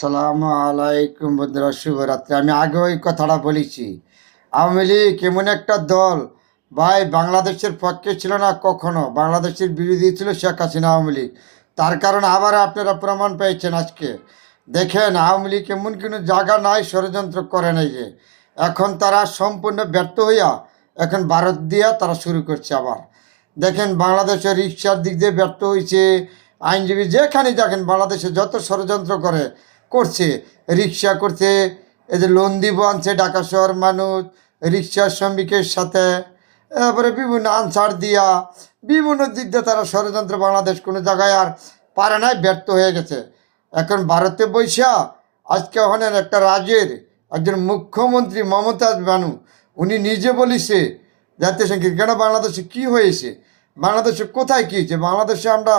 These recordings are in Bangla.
আসসালামু আলাইকুম বন্ধুরা, শুভরাত্রি। আমি আগে ওই কথাটা বলেছি, আওয়ামী লীগ এমন একটা দল ভাই, বাংলাদেশের পক্ষে ছিল না কখনো, বাংলাদেশের বিরোধী ছিল শেখ হাসিনা আওয়ামী লীগ। তার কারণ আবার আপনারা প্রমাণ পেয়েছেন আজকে। দেখেন, আওয়ামী লীগ এমন কোনো জায়গা নাই ষড়যন্ত্র করে নাই যে। এখন তারা সম্পূর্ণ ব্যর্থ হইয়া এখন ভারত দিয়া তারা শুরু করছে আবার। দেখেন, বাংলাদেশের রিক্সার দিক দিয়ে ব্যর্থ হয়েছে, আইনজীবী যেখানে দেখেন বাংলাদেশে যত ষড়যন্ত্র করছে, রিক্সা করছে, এই যে লোন দিব আনছে ঢাকা শহর মানুষ রিক্সা শ্রমিকের সাথে, তারপরে বিভিন্ন আনসার দিয়া বিভিন্ন দিক দিয়ে তারা ষড়যন্ত্র, বাংলাদেশ কোনো জায়গায় আর পারে নাই, ব্যর্থ হয়ে গেছে। এখন ভারতে বৈশা আজকে ওখানে একটা রাজ্যের একজন মুখ্যমন্ত্রী মমতাজ বানু, উনি নিজে বলিছে জাতীয় সংগীত কেন বাংলাদেশে কি হয়েছে, বাংলাদেশে কোথায় কী হয়েছে। বাংলাদেশে আমরা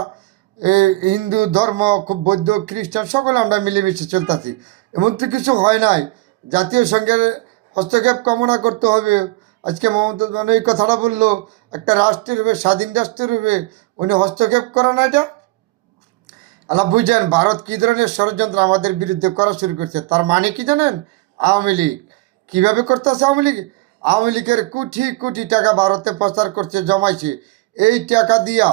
হিন্দু ধর্ম, খুব বৌদ্ধ খ্রিস্টান সকলে আমরা মিলেমিশে চলতেছি, এমন তো কিছু হয় নাই। জাতীয় সংঘের হস্তক্ষেপ কামনা করতে হবে। আজকে মমতা বানু এই কথাটা বললো, একটা রাষ্ট্রের রূপে, স্বাধীন রাষ্ট্রের রূপে উনি হস্তক্ষেপ করে না। এটা আল্লাহ বুঝেন ভারত কী ধরনের ষড়যন্ত্র আমাদের বিরুদ্ধে করা শুরু করছে। তার মানে কি জানেন? আওয়ামী লীগ কীভাবে করতেছে। আওয়ামী লীগের কোটি কোটি টাকা ভারতে প্রচার করছে, জমাইছে। এই টাকা দিয়া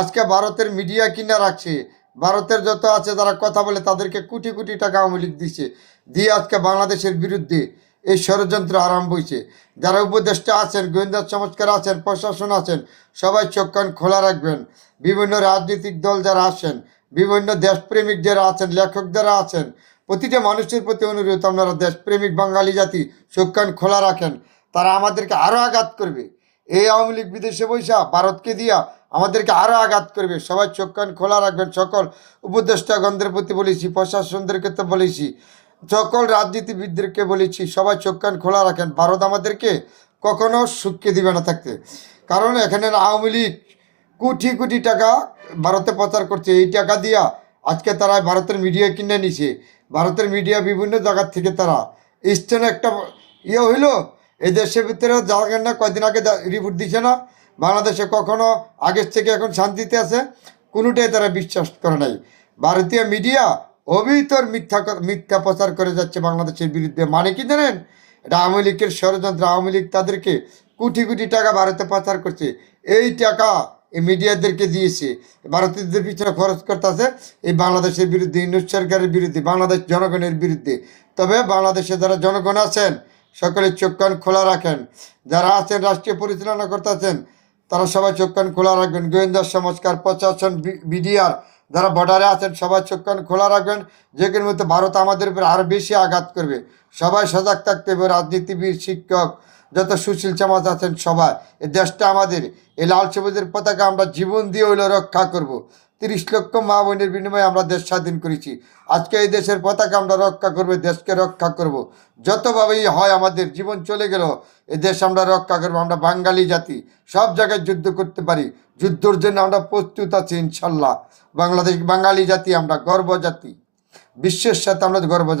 আজকে ভারতের মিডিয়া কিনা রাখছে, ভারতের যত আছে যারা কথা বলে তাদেরকে কোটি কোটি টাকা আওয়ামী লীগ দিচ্ছে, দিয়ে আজকে বাংলাদেশের বিরুদ্ধে এই ষড়যন্ত্র আরম্ভ হয়েছে। যারা উপদেষ্টা আছেন, গোয়েন্দা সংস্কার আছেন, প্রশাসন আছেন, সবাই চোখ কান খোলা রাখবেন। বিভিন্ন রাজনৈতিক দল যারা আছেন, বিভিন্ন দেশপ্রেমিক যারা আছেন, লেখক যারা আছেন, প্রতিটা মানুষের প্রতি অনুরোধ, আপনারা দেশপ্রেমিক বাঙালি জাতি চোখ কান খোলা রাখেন। তারা আমাদেরকে আরও আঘাত করবে। এই আওয়ামী লীগ বিদেশে বৈশা ভারতকে দিয়া আমাদেরকে আরও আঘাত করবে। সবাই চোখ কান খোলা রাখবেন। সকল উপদেষ্টাগণদের প্রতি বলেছি, প্রশাসনদেরকে তো বলেছি, সকল রাজনীতিবিদদেরকে বলেছি, সবাই চোখ কান খোলা রাখেন। ভারত আমাদেরকে কখনো সুখকে দিবে না থাকতে। কারণ এখানে আওয়ামী লীগ কোটি কোটি টাকা ভারতে প্রচার করছে। এই টাকা দিয়া আজকে তারা ভারতের মিডিয়া কিনে নিছে। ভারতের মিডিয়া বিভিন্ন জায়গার থেকে তারা স্টেনে একটা হইলো, এই দেশের ভিতরে জানেন না, কয়দিন আগে রিপোর্ট দিছে না, বাংলাদেশে কখনো আগের থেকে এখন শান্তিতে আছে, কোনোটাই তারা বিশ্বাস করে নাই। ভারতীয় মিডিয়া অবিতর মিথ্যা প্রচার করে যাচ্ছে বাংলাদেশের বিরুদ্ধে। মানে কি জানেন? এটা আওয়ামী লীগের ষড়যন্ত্র। আওয়ামী লীগ তাদেরকে কোটি কোটি টাকা ভারতে পাচার করছে। এই টাকা এই মিডিয়াদেরকে দিয়েছে, ভারতীয়দের পিছনে খরচ করতেছে এই বাংলাদেশের বিরুদ্ধে, ইউনিট সরকারের বিরুদ্ধে, বাংলাদেশ জনগণের বিরুদ্ধে। তবে বাংলাদেশে যারা জনগণ আছেন সকলে চোখ কান খোলা রাখেন। যারা আছেন রাষ্ট্রীয় পরিচালনা করতেছেন তারা সবাই চোখ কান খোলা রাখবেন। গোয়েন্দা সংস্কার, প্রশাসন, বিডিআর যারা বর্ডারে আছেন সবাই চোখ কান খোলা রাখবেন। যে কোনো মতো ভারত আমাদের উপর আরও বেশি আঘাত করবে, সবাই সজাগ থাকতে হবে। রাজনীতিবিদ, শিক্ষক, যত সুশীল সমাজ আছেন সবাই, এই দেশটা আমাদের, এই লাল সবুজের পতাকা আমরা জীবন দিয়ে হইলেও রক্ষা করব। 30 লক্ষ মা বোনের বিনিময়ে আমরা দেশ স্বাধীন করেছি। আজকে এই দেশের পতাকা আমরা রক্ষা করবো, দেশকে রক্ষা করব। যতভাবেই হয় আমাদের জীবন চলে গেল, এই দেশ আমরা রক্ষা করবো। আমরা বাঙালি জাতি, সব জায়গায় যুদ্ধ করতে পারি, যুদ্ধের জন্য আমরা প্রস্তুত আছি ইনশাল্লাহ। বাংলাদেশ বাঙালি জাতি, আমরা গর্ব জাতি, বিশ্বের সাথে আমরা গর্ব জাতি।